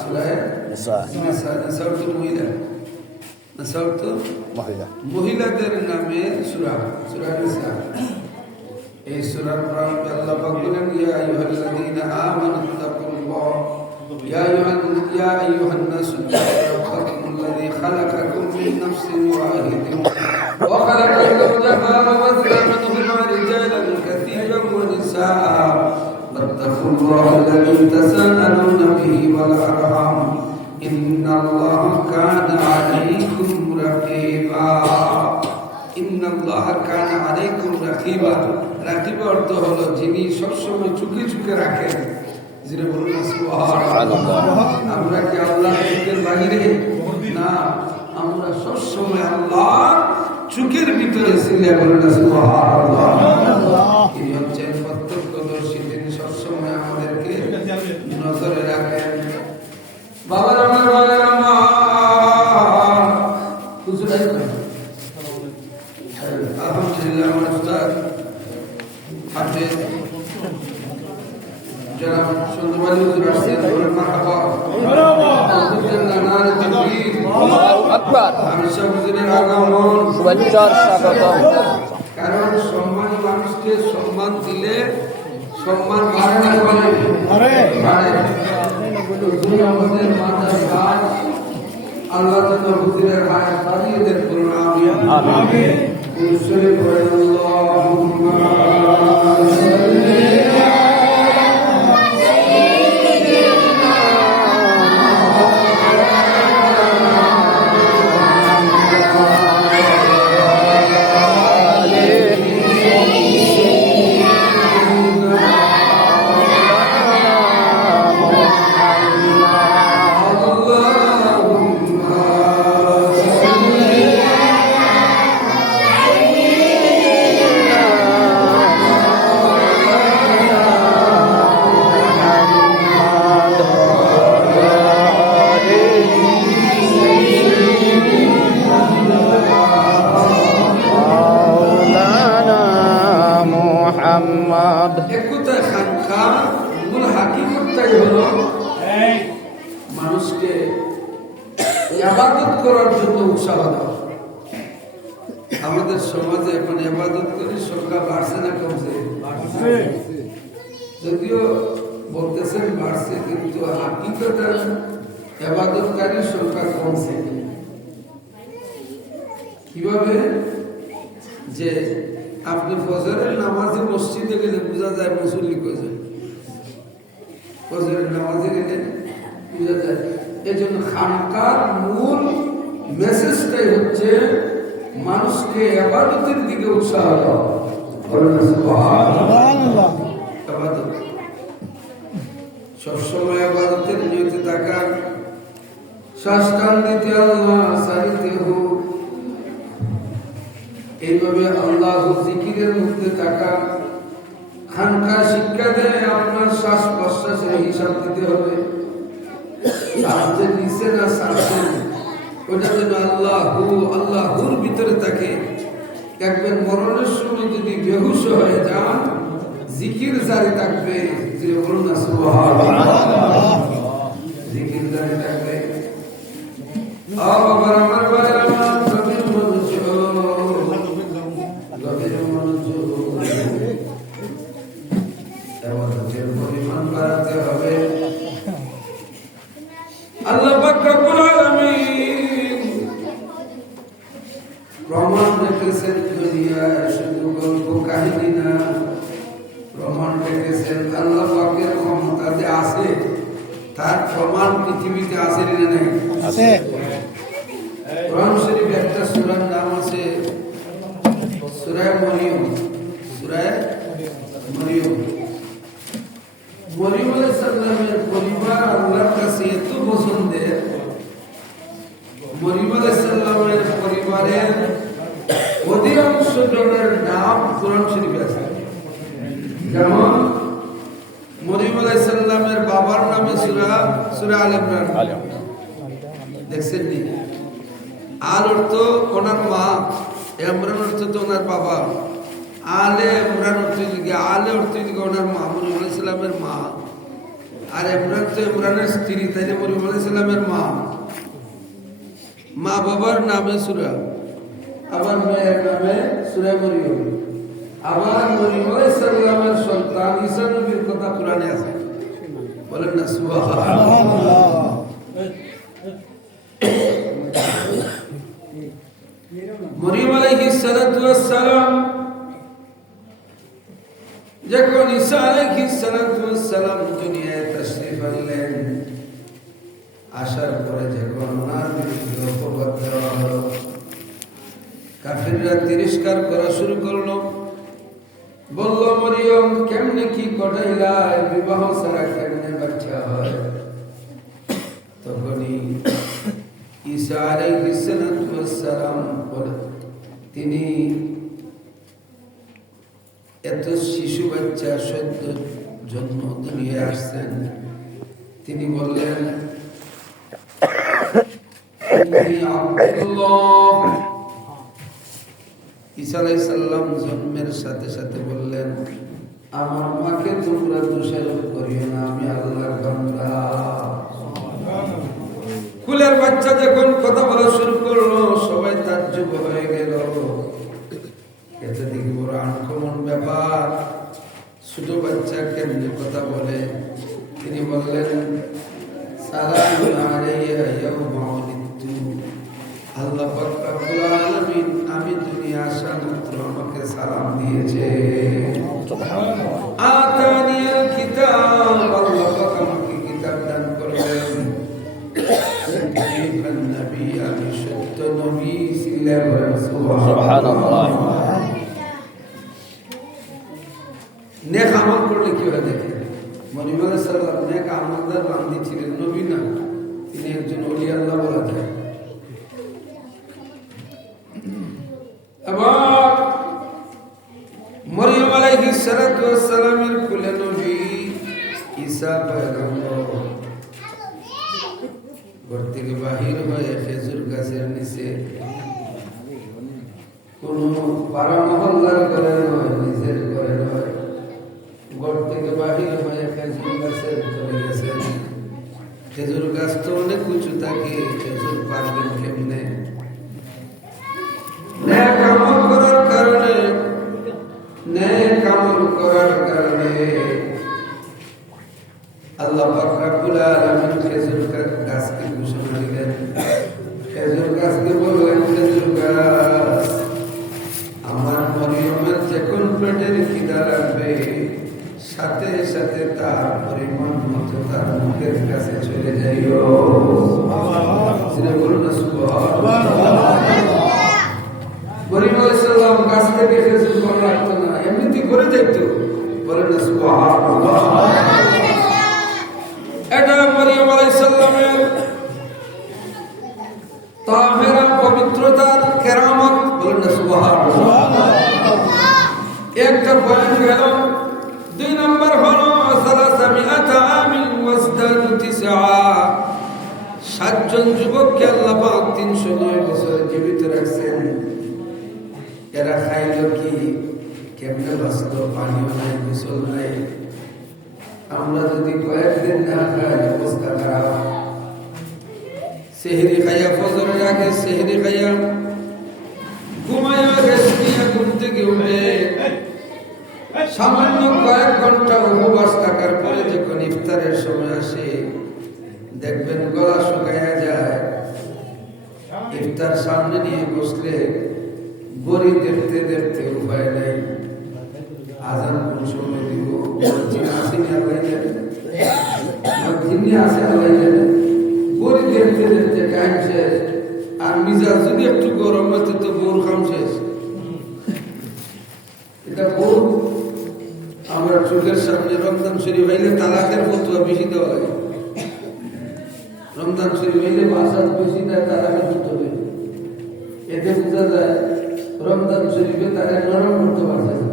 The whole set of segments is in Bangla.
সূরা নিসা নিসা অর্থ মহিলা, নিসা অর্থ মহিলাদের নামে সূরা নিসা। এই সূরার প্রারম্ভে আল্লাহ পাক বলেন, ইয়া আইয়ুহাল্লাযীনা আমানু তাকুল্লাহ ইয়া আইয়ুহান নাসু রাব্বাকুমুল্লাযী খালাকাকুম মিন নাফসিন ওয়াহিদাতিন ওয়া খালাকা যাওজাহা ওয়া বাথা মিনহুমা রিজালান কাসীরান ওয়া নিসাআ ওয়াত্তাকুল্লাহ আল্লাযী তাসাআলুনা বিহি ওয়াল আরহাম ইন্নাল্লাহা কানা আলাইকুম রাকীবা। ইন্নাল্লাহা কানা আলাইকুম রাকীবা। রাকিব অর্থ হলো যিনি সবসময় চুকে চুকে রাখেন। যিনি বলুন সুবহানাল্লাহ। আমরা কি আল্লাহর চোখের বাইরে না, আমরা সবসময় আল্লাহর চোখের ভিতরে ছিলেন। বলুন সুবহানাল্লাহ। তিনি হচ্ছেন প্রত্যক্ষদর্শী, তিনি সবসময় আমাদেরকে নজরে রাখেন। বাবার আমার বাবার আমার হুজুরাই আলহামদুলিল্লাহ আমার উস্তাদ হাফেজ জনাব সুন্দরবাড়ি হুজুর আসছেন। বলেন মারহাবা আমি সব হুজুরের আগমন শুভেচ্ছার স্বাগতম। কারণ সম্মানী মানুষকে সম্মান দিলে সম্মান বাড়ে না বাড়ে? আমাদের মাথার হাত আল্লাহ যেন হুজুরের হাত বাড়িয়ে দেন। বলুন আমিন। শরীফ পড়ে আল্লাহুম্মা সাল্লি মানুষকে ইবাদত করার জন্য উৎসাহ দেওয়া। আমাদের সমাজে এখন ইবাদত করে সংখ্যা বাড়ছে না কমছে? যদিও বলতেছেন বাড়ছে, কিন্তু হাকিকতে ইবাদতকারীর সংখ্যা কমছে। কিভাবে? যে আপনি ফজরের নামাজে মসজিদে গেলে বোঝা যায় মুসল্লি কয়জন, ফজরের নামাজে গেলে বোঝা যায়। এই জন্য খানকার মূল মেসেজটাই হচ্ছে মানুষকে ইবাদতের দিকে উৎসাহ দেওয়া। সবসময় ইবাদতের নিয়তে থাকা, শ্বাস টান দিতে আল্লাহ সারিতে হোক, এইভাবে আল্লাহ জিকিরের মধ্যে থাকা। খানকা শিক্ষা দেয় আপনার শ্বাস প্রশ্বাসের হিসাব দিতে হবে। যে নিচে না শ্বাসের ওটা যেন আল্লাহুর ভিতরে থাকে। দেখবেন মরণের সময় যদি বেহুশ হয়ে যান, জিকির জারি থাকবে। যে বলুন না সুবহানাল্লাহ, জিকির জারি থাকবে। আবার আমার ভাইরা আমার গভীর মনোযোগ এবাদতের পরিমাণ বাড়াতে হবে। আল্লাহ পাক রব্বুল আলামিন প্রমাণ রেখেছেন দুনিয়ায়, শুধু গল্প কাহিনী না, প্রমাণ রেখেছেন আল্লাহ পাকের ক্ষমতা যে আছে, তার প্রমাণ পৃথিবীতে আছে না নাই? আছে। কোরআন শরীফ একটা সূরার নাম আছে সূরা মরিয়ম। সূরা মরিয়ম। মরিয়ম আলাইহিস সালামের পরিবার আল্লাহর কাছে এত পছন্দের, মরিয়ম আলাইহিস সালামের পরিবারের অধিকাংশ জনের নাম কোরআন শরীফে আছে। যেমন মরিয়ম আলাইহিস সালামের বাবার নামে সূরা আল ইমরান। দেখছেন নি? আল অর্থ ওনার মা, ইমরান অর্থ তো ওনার বাবা। আলে ইমরান অর্থ দিকে, আলে অর্থ দিকে ওনার মা, মরিয়ম আলাইহিস সালামের মা। আর ইমরান তো ইমরানের স্ত্রী, তাইলে মরিয়ম আলাইহিস সালামের মা। মা বাবার নামে সূরা, আবার মেয়ের নামে সূরা মরিয়ম। আবার মরিয়ম আলাইহিস সালামের সন্তান ঈসা নবীর কথা কোরআনে আছে, বলেন না সুবহানাল্লাহ। মরিয়ম আলাইহিস সালাতু ওয়াস সালাম যখন ঈসা আলাইহিস সালাতু ওয়াস সালাম দুনিয়ায় তাশরীফ আনলেন, আসার পরে যখন ওনার বিরুদ্ধে অপবাদ দেওয়া হলো, কাফিররা তিরস্কার করা শুরু করলো। বলল, মরিয়ম কেমনে কি ঘটাইলা, বিবাহ ছাড়া কেমনে বাচ্চা হয়? তখনই ঈসা আলাইহিস সালাতু ওয়াস সালাম তিনি এত শিশু বাচ্চা সদ্য জন্ম দুনিয়ায় আসছেন, তিনি বললেন, ঈসা আলাইহিস সালাম জন্মের সাথে সাথে বললেন, আমার মাকে তোমরা দোষারোপ করিও না, আমি আল্লাহর বান্দা। কুলের বাচ্চা যখন কথা বলা শুরু করলো, সবাই তাজ্জব হয়ে গেল। এটা দেখি বড় আনকমন ব্যাপার, ছোট বাচ্চা কেমনি কথা বলে। তিনি বললেন, সালামুন আলাইয়া ইয়াওমা উলিদতু, আল্লাহ পাক রব্বুল আলামিন আমি দুনিয়া আসা মাত্র আমাকে সালাম দিয়েছে। আতানিয়াল কিতাব, আল্লাহ পাক আমাকে কিতাব দান করলেন। নবী, আমি সত্য নবী ছিলাম। সুবহানাল্লাহ। নেক আমল করলে কি হয় দেখেন, মরিয়ম আলাইহিস সালাম নেক আমলদার বান্দী ছিলেন, নবী না, তিনি একজন ওলি আল্লাহ বলা যায়। এবার মরিয়ম আলাইহিস সালাতু ওয়াস সালামের কুলে নবী ঈসা পয়গম্বর ঘর থেকে বাহির হয়ে খেজুর গাছের নিচে, কোন পাড়া মহল্লার ঘরে নয়, নিজের ঘরে নয়, ঘর থেকে বাহির হয়ে খেজুর গাছের চলে গেছেন। খেজুর গাছ তো অনেক উঁচু থাকে, খেজুর পারবেন কেমনে? নেক আমল করার কারণে, নেক আমল করার কারণে আল্লাহ পাক রব্বুল আলামিন খেজুর গাছকে ঘোষণা দিলেন। খেজুর গাছকে বললেন, খেজুর গাছ, আমার মরিয়মের যখন পেটের খিদা লাগবে, সাথে সাথে তার পরিমাণ মতো তার মুখের কাছে চলে যাইও। বলুন না সুবহানাল্লাহ। মরিয়ম আলাইহিস সালাম গাছ থেকে খেজুর ফল রাখতো না, এমনিতেই করে দেখতো। বলেন না সুবহানাল্লাহ। এটা মরিয়ম আলাইহিস সালামের তাহেরা পবিত্রতার কেরামত। বলেন না সুবহানাল্লাহ। একটা পয়েন্ট গেল। দুই নম্বর হলো সালাসামিআতা আমিন ওয়াজদাদু তিসআ, ৭ জন যুবককে আল্লাহ পাক ৩০৯ বছর জীবিত রাখছেন। এরা খাইল কি, কেমনে বাঁচলো? পানিও নাই, গোসল নাই। আমরা যদি কয়েকদিন না খাই, অবস্থা খারাপ। সেহরি খাইয়া, ফজরের আগে সেহরি খাইয়া ঘুমাইয়া রেস্ট নিয়ে ঘুম থেকে উঠে সামান্য কয়েক ঘন্টা উপবাস থাকার পরে যখন ইফতারের সময় আসে, দেখবেন গলা শুকাইয়া যায়। ইফতার সামনে নিয়ে বসলে গড়ি দেখতে দেখতে উপায় নাই, আজান কোন সময় দিব, আসেনি আল্লাহ জানে, আসে আল্লাহ জানে। গড়ি দেখতে দেখতে টাইম শেষ, আর মিজাজ যদি একটু গরম হতো তো বোর খাম শেষ। এটা বোর আমরা চোখের সামনে রমজান শরীফ হইলে তালাকের ফতোয়া বেশি দেওয়া লাগে। রমজান শরীফ হইলে বাসাত বেশি দেয়, তালাকের ফতোয়া। এতে বোঝা যায় রমজান শরীফে তাকে নরম করতে পারছে না।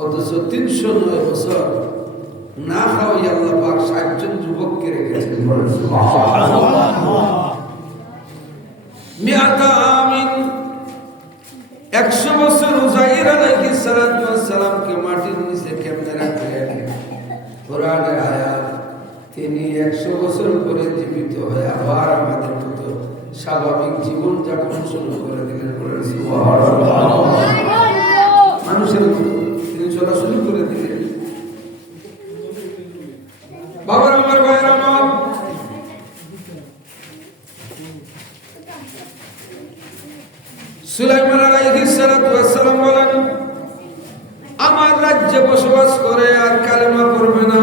অথচ ৩০৯ বছর না খাওয়াই আল্লাহ পাক ৬০ জন যুবককে রেখেছেন। মিআতা আমিন, ১০০ বছর উযাইর আলাইহিস সালাতু ওয়াস সালামকে মাটির নিচে কেমনে রাখলেন? কোরআনের আয়াত, তিনি 100 বছর পরে জীবিত হয়ে আবার আমাদের মতো স্বাভাবিক জীবন যাপন শুরু করে দিলেন। মানুষের মতো তিনি চলাচল করে দিলেন। বাবার আমার ভাইয়ের আমার, সুলাইমান আলাইহিস সালাতু ওয়াস সালাম বলেন, আমার রাজ্যে বসবাস করে আর কালেমা পড়বে না,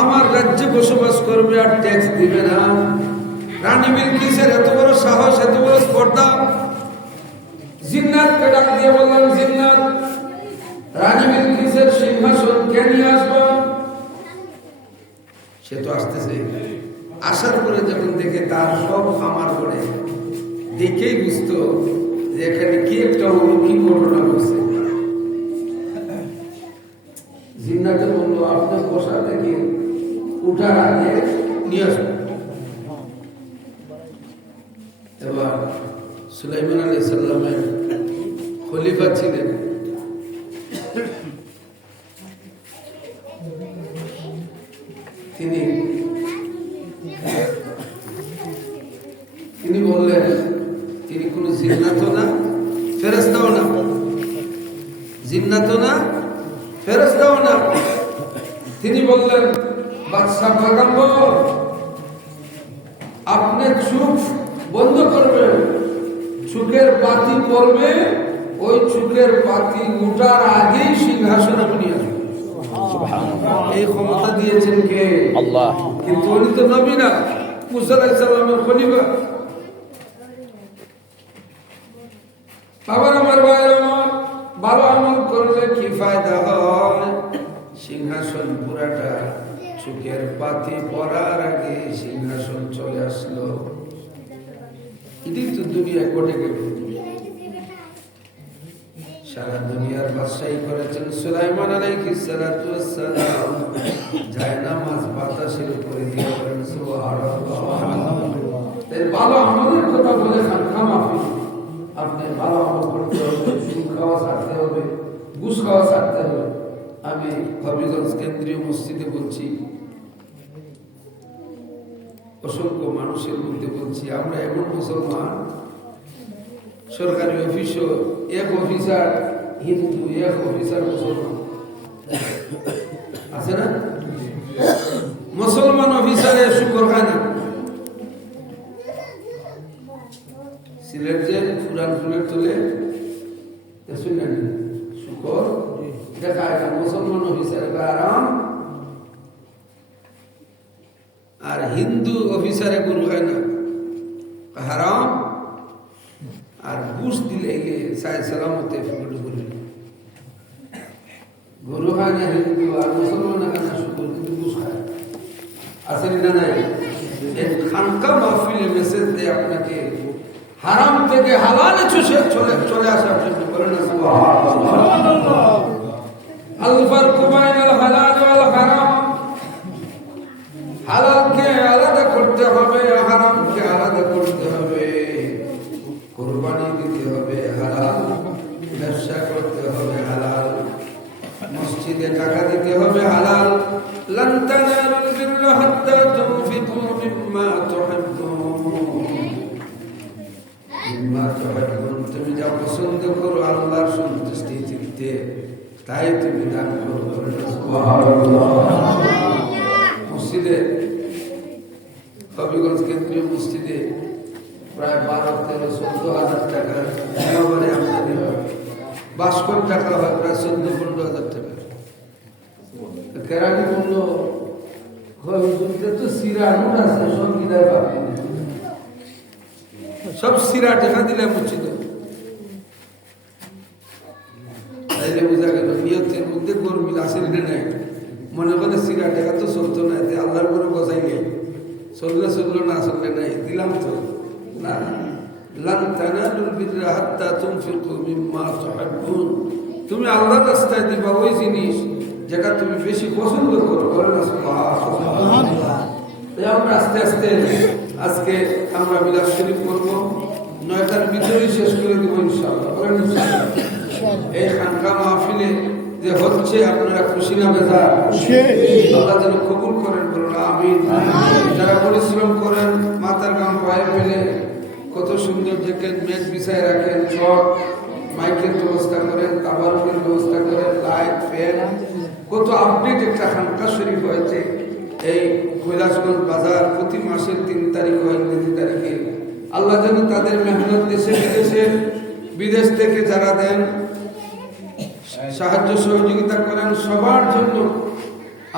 আমার রাজ্যে বসবাস করবে আর ট্যাক্স দিবে না। রানী বিলকিসের এত বড় সাহস, এত বড় স্পর্ধা। জিন্নাতকে ডাক দিয়ে বললেন, জিন্নাত, রানী বিলকিসের সিংহাসন কে নিয়ে আসবো? সে তো আসতেছে। আসার পরে যখন দেখে তার সব আমার করে, দেখেই বুঝতো যে এখানে কি একটা অলৌকিক ঘটনা ঘটছে। জিন্নাতে বললো, আপনার বসা থেকে উঠার আগে নিয়ে আসবেন। এবার সুলাইমান আলাইহিস সালামের খলিফা ছিলেন তিনি বললেন, তিনি কোন জিন্নাত না, ফেরেশতাও না, জিন্নাত না, ফেরেশতাও না। তিনি বললেন, বাদশা পয়গম্বর, আপনি চোখ বন্ধ করবেন, চোখের পাতি পড়বে, ওই চোখের পাতি উঠার আগেই সিংহাসন আপনি আসবেন। এই ক্ষমতা দিয়েছেন কে? আল্লাহ। কিন্তু উনি তো নবী না, মুসা আলাইহিস সালামের খলিফা। বাবার আমার ভাইয়ের আমার, ভালো আমল করলে কি ফায়দা হয়? সিংহাসন পুরাটা চোখের পাতি পড়ার আগে সিংহাসন চলে আসলো। এটি তো দুনিয়ায় ঘটে গেল। সারা দুনিয়ার বাদশাহী করেছেন সুলাইমান আলাইহিস সালাতু ওয়াস সালাম। জায়নামাজ বাতাসের উপরে দিয়ে করেন সুবহানাল্লাহ। তাই ভালো আমলের কথা বলে খানকা মাহফিল, আপনি ভালো আমল করতে হবে, সুদ খাওয়া ছাড়তে হবে, ঘুষ খাওয়া ছাড়তে হবে। আমি হবিগঞ্জ কেন্দ্রীয় মসজিদে বলছি, অসংখ্য মানুষের মধ্যে বলছি, আমরা এমন মুসলমান, সরকারি অফিসও এক অফিসার হিন্দু, এক অফিসার মুসলমান আছে না? মুসলমান অফিসারে শুকর খায় না। সিলেট যে ফুরান ফুলের তোলে শুনলেন, শুকর এটা খায় না। মুসলমান অফিসারে আরাম, আর হিন্দু অফিসারে গরু খায় না, হারাম। আর ঘুষ দিলে সাই সালামতে গরু খায় না হিন্দু, আর মুসলমান খায় না শুকর, কিন্তু ঘুষ খায়। আসেন না নাই? খানকা মাহফিলে মেসেজ দেয় আপনাকে হারাম থেকে হালালে চলে আসার জন্য। বলেন না সুবহানাল্লাহ। আল ফারকু বাইনাল হালাল ওয়াল হারাম। হালালকে আলাদা করতে হবে, হারামকে আলাদা করতে হবে। কুরবানি দিতে হবে হালাল, ব্যবসা করতে হবে হালাল, মসজিদে টাকা দিতে হবে হালাল। লান তানালুল বিররা হাত্তা তুনফিকু মিম্মা তুহিব্বুন। মিম্মা তুহিব্বুন, তুমি যা পছন্দ করো আল্লাহর সন্তুষ্টি চিত্তে, তাই তুমি দান করো। সুবহানাল্লাহ। মসজিদে, হবিগঞ্জ কেন্দ্রীয় মসজিদে প্রায় 12-13-14 হাজার টাকা মেহমানে আমদানি হয়। বাস্কর টাকা হয় প্রায় 14-15 হাজার টাকা। কেরানি বললো, তো সিরা নোট আছে, সব কিনায় পাবেন, সব সিরা টাকা দিলে মুচ্ছিত। তাইলে বোঝা গেল নিয়তের মধ্যে গরমিল আসেন নাই। মনে করে সিরা টাকা তো চলতো না, এতে আল্লাহর করে বসাই নেই, চললো না, চললে নাই, দিলাম তো না। লান তানালুল বিররা হাত্তা তুনফিকু মিম্মা তুহিব্বুন। তুমি আল্লাহর রাস্তায় দিবা ওই জিনিস যেটা তুমি বেশি পছন্দ করো। বলেন না সুবহানাল্লাহ। তাই আমরা আস্তে আস্তে আজকে আমরা মিলাদ শরীফ করবো, 9টার ভিতরেই শেষ করে দিব ইনশাআল্লাহ। বলেন ইনশাআল্লাহ। এই খানকা মাহফিলে যে হচ্ছে আপনারা খুশি না বেজার? আল্লাহ যেন কবুল করেন, বলুন আমিন। যারা পরিশ্রম করেন, মাথার গাম পায়ে ফেলে কত সুন্দর দেখেন, মেঘ বিছায় রাখেন, চট মাইকের ব্যবস্থা করেন, তাবারুকের ব্যবস্থা করেন, লাইট ফ্যান, কত আপডেট একটা খানকা শরীফ হয়েছে এই কৈলাসগঞ্জ বাজার। প্রতি মাসের 3 তারিখ হয়, ইংরেজি তারিখে। আল্লাহ যেন তাদের মেহনত দেশে বিদেশে, বিদেশ থেকে যারা দেন সাহায্য সহযোগিতা করেন, সবার জন্য